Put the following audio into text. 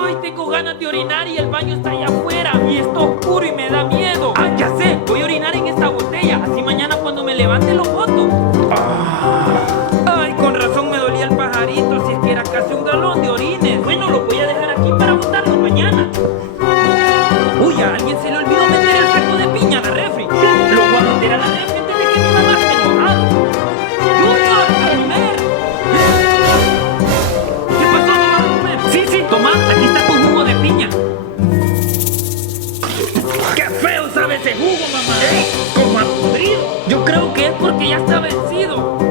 Ay, tengo ganas de orinar y el baño está allá afuera y está oscuro y me da miedo. Ah, ya sé, voy a orinar en esta botella, así mañana cuando me levante lo boto. Ay, con razón me dolía el pajarito, si es que era casi un galón de orines. Bueno, lo voy a dejar aquí para botarlo mañana. Uy, a alguien se le olvidó meter el saco de piña a la refri. Lo voy a meter a la refri antes de que mi mamá esté enojada. ¡Junior, a comer! ¿Qué pasó? ¿No vas a comer? Sí, sí, toma, aquí está tu jugo de piña. ¡Qué feo sabe ese jugo, mamá! ¡Como a podrido! Yo creo que es porque ya está vencido.